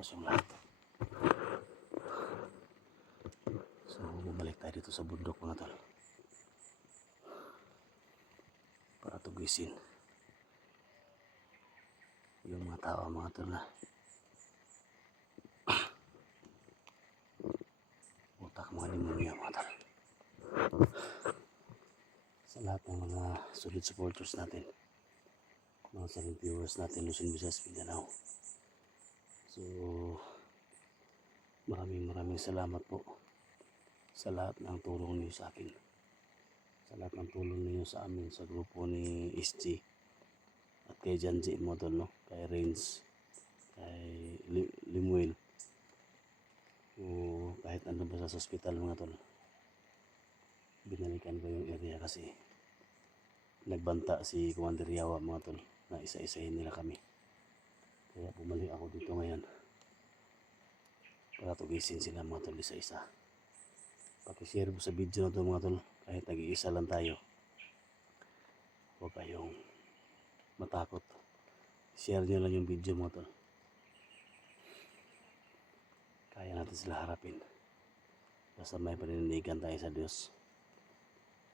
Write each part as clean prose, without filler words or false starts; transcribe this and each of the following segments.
matapos yung lahat. So bumalik tayo dito sa bundok mga tol para tugisin yung mga tao mga tol na utak mga demonyo mga tol. Sa lahat ng mga solid supporters natin, mga silent viewers natin Luzon, Visayas, Mindanao. So maraming salamat po sa lahat ng tulong niyo sa akin, sa lahat ng tulong niyo sa amin sa grupo ni SG at kay Janji mo tol, no? Kay Rains, kay Limuel, o kahit ano ba sa hospital mga tol, binalikan ko yung area kasi nagbanta si Commander Yawa mga tol na isa-isahin nila kami. Kaya bumalik ako dito ngayon para tugisin sila mga tol isa-isa. Pakishare mo sa video na to mga tol, kahit nag-iisa lang tayo, huwag kayong matakot. Share nyo lang yung video mga tol. Kaya natin sila harapin. Basta may panindigan tayo sa Diyos.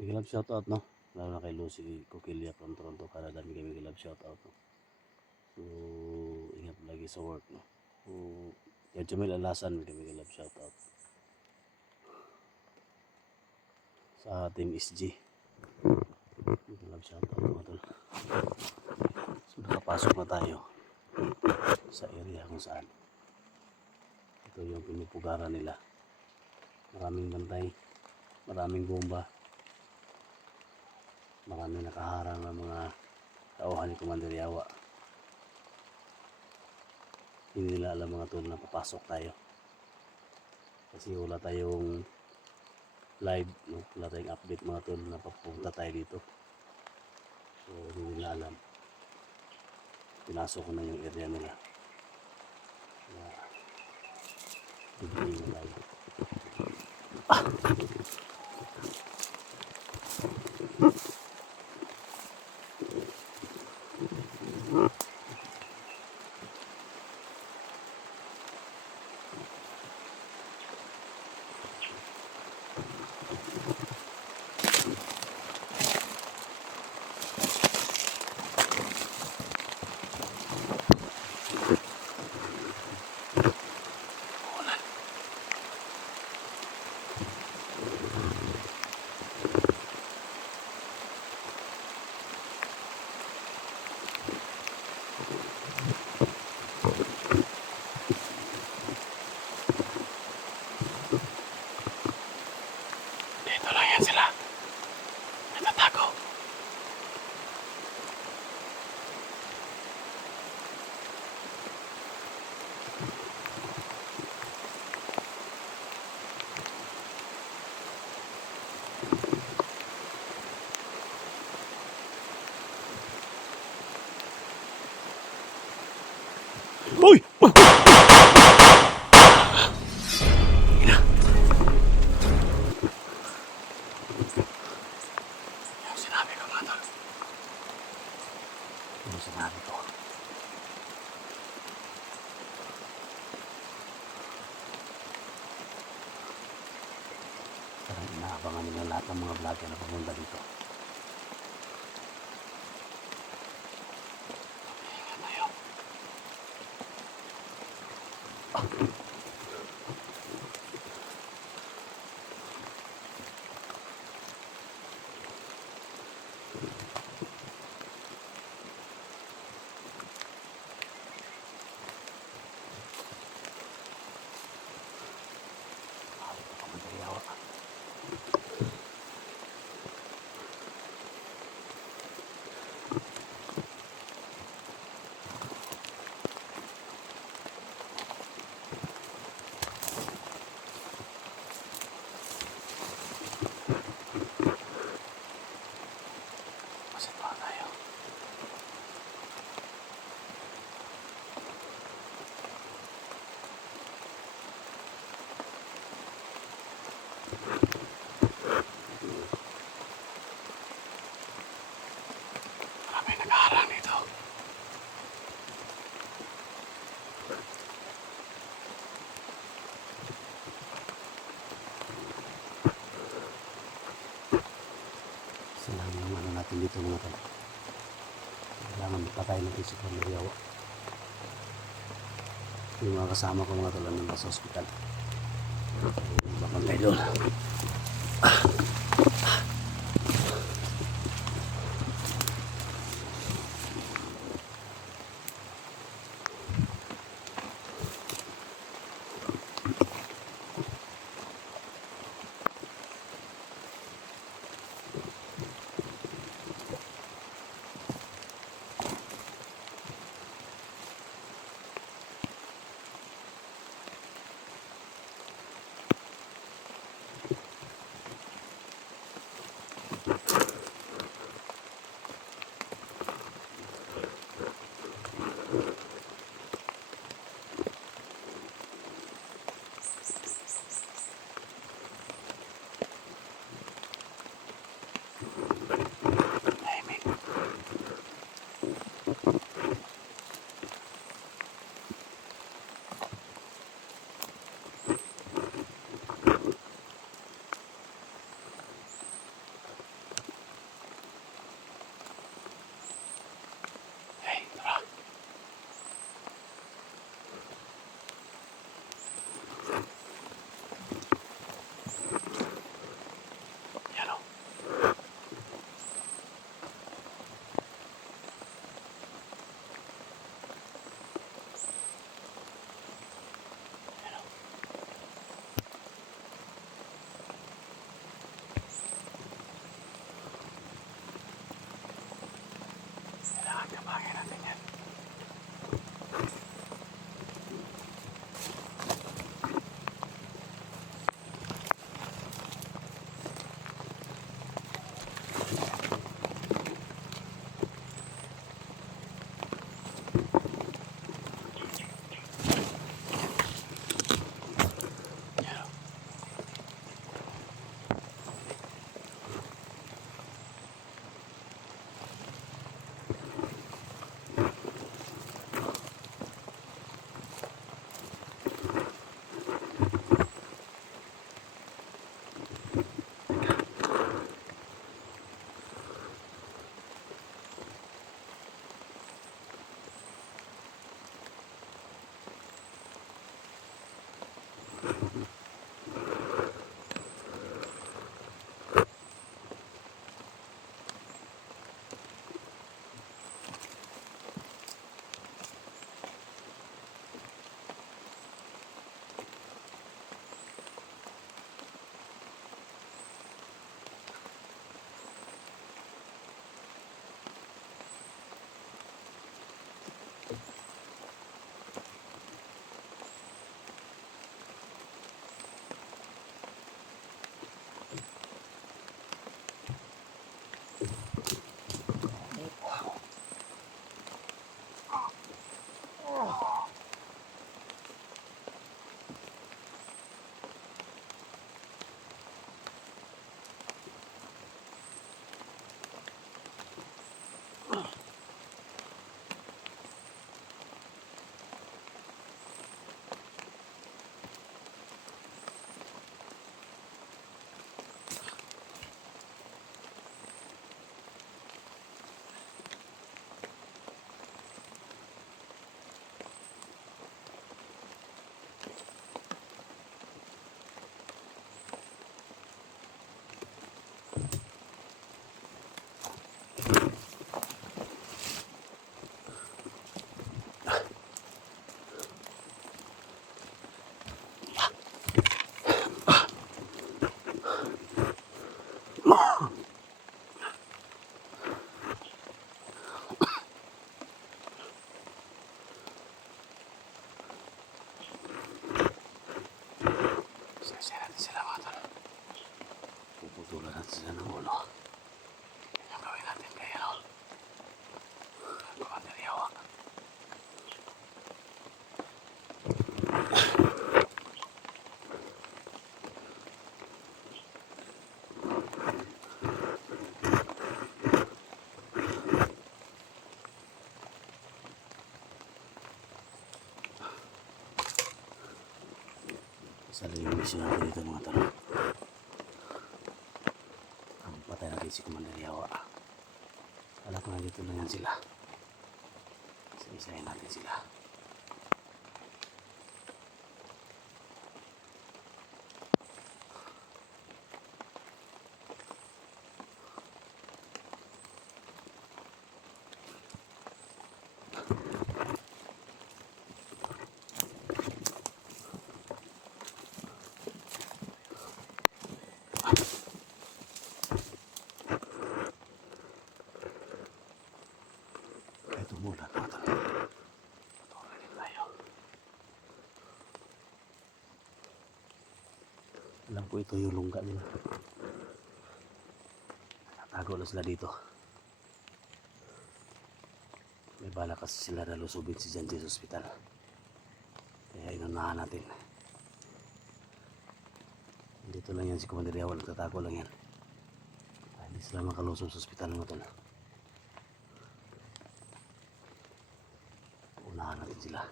Big love shoutout, no? Lalo na kay Lucy Coquilla from Toronto, Canada. Big love shoutout, no? So ingat lagi sa work, no? So kay Jamil Alasan, big love shoutout. Sa Team SG, big love shoutout mga tol. So nakapasok na tayo sa area kung saan ito yung pinupugaran nila. Maraming bantay, maraming bomba, maraming nakaharang ng mga tauhan ni Commander Yawa. Hindi nila alam mga tol na papasok tayo kasi wala tayong live, no? Wala tayong update mga tol na papunta tayo dito. So hindi nila alam, pinasok ko na yung area nila. Bigay na tayo. Dito lang yan sila. Natatago. Uy! Yung sinabi ko mga tol. Yung sinabi ko. Parang inaabangan nila lahat ng mga vlogger na pumunta dito. Ingat tayo. natin dito mga tol. Kailangan patay natin si Commander Yawa. Yung mga kasama ko mga tol nandun sa hospital. Bakantay doon. Puputulan natin sila ng ulo. Ang gawin natin kay Commander Yawa. Sa yung mission natin dito mga talo. Ang patay natin si Commander Yawa. Alam ko nandito na yan sila. Isa-isahin natin sila. Kahit umulan mga tol. Patuloy tayo. Alam ko ito yung lungga nila. Natago na sila dito. May bala kasi sila na lusubin si Janji sa ospital. Kaya inunahan natin. Dito lang yan si Commander Yawa. Nagtatago lang yan. Hindi sila makalusog sa ospital mga tol. Unahan natin sila.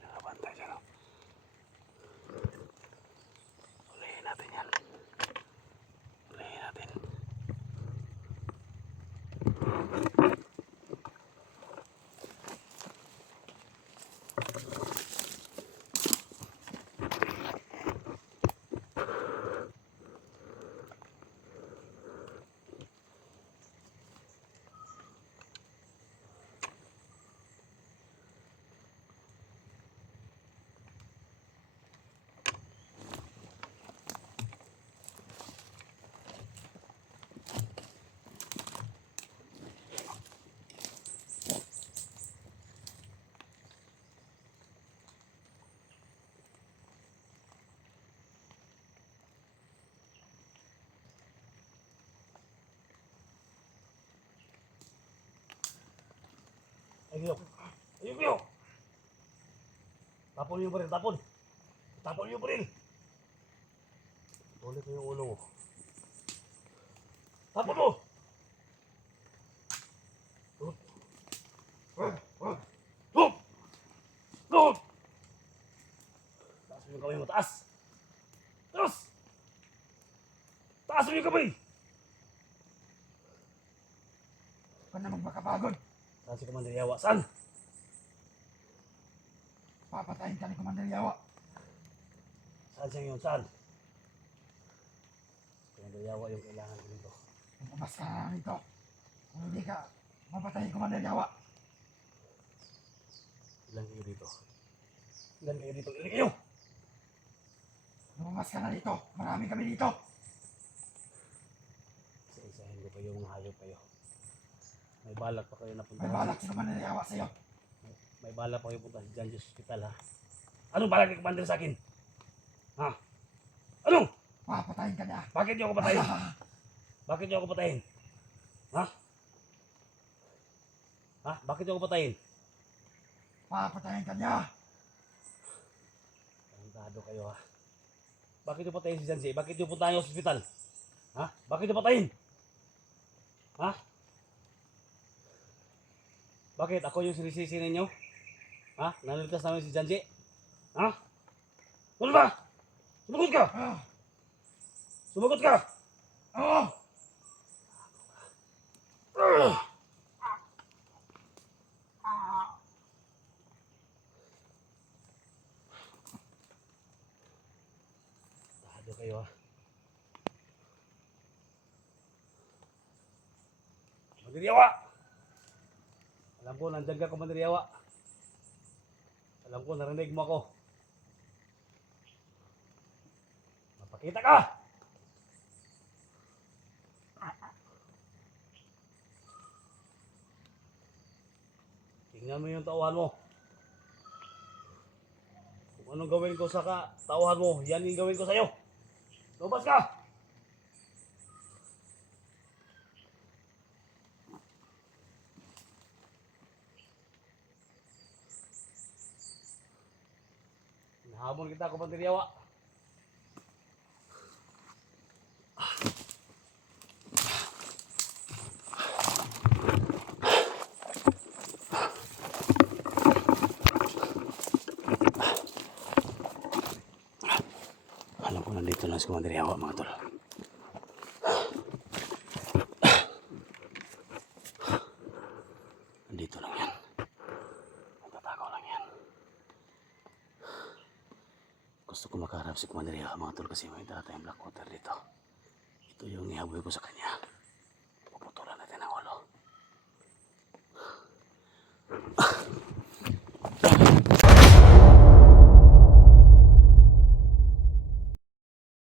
Nakabantay siya, no? Ulihin natin yan. Ulihin natin. Ayun. Ayun. Tapon niyo pa rin, tapon. Tapon niyo pa rin. Ulit mo yung ulo mo. Tapon mo! Go! Taas mo yung kamay mo, taas! Taas! Taas mo yung kamay! Huwag na magmakapagod. Saan si Commander Yawa? Saan? Papatayin ka ni Commander Yawa. Saan siya ngayon? Saan? Si Commander Yawa yung kailangan ko dito. Umamas ka na rito. Kung hindi ka, mapatayin Commander Yawa. Ilan kayo dito? Ilan kayo dito? Ilan kayo? Umamas ka na rito. Marami kami dito. Isa-isahin ko kayo, mga hayop kayo. May balak pa kayo na punta. May balak si Commander Yawa sa'yo. May balak pa kayo punta sa Janji Hospital, ha? Anong balak ni Commander sa akin? Ha? Ano? Papatayin ka niya. Bakit niyo ako patayin? Bakit niyo ako patayin? Ha? Ha? Bakit niyo ako patayin? Papatayin ka niya. Tandado kayo, ha? Bakit niyo patayin si Janji? Bakit niyo puntahan sa ospital? Ha? Bakit niyo patayin? Ha? Bakit? Ako yung sinisisi ninyo? Ha? Naliligtas namin si Janji? Ha? Ano ba? Sumagot ka! Sumagot ka! Oo! Tandado kayo, ha? Commander Yawa! Alam ko, nandyan ka, Commander Yawa. Alam ko, narinig mo ako. Mapakita ka! Tingnan mo yung tauhan mo. Kung anong gawin ko sa tauhan mo, yan yung gawin ko sa'yo. Lumabas ka! Nahamon kita, Kumandir Yawa. Alam ko nandito na si Kumandir Yawa, mga tol. Nandito lang yan. Natatago lang yan. Gusto ko makaharap si Kumandir Yawa, mga tol, kasi may dala tayong black water dito. Ito yung ihaboy ko sa kanya.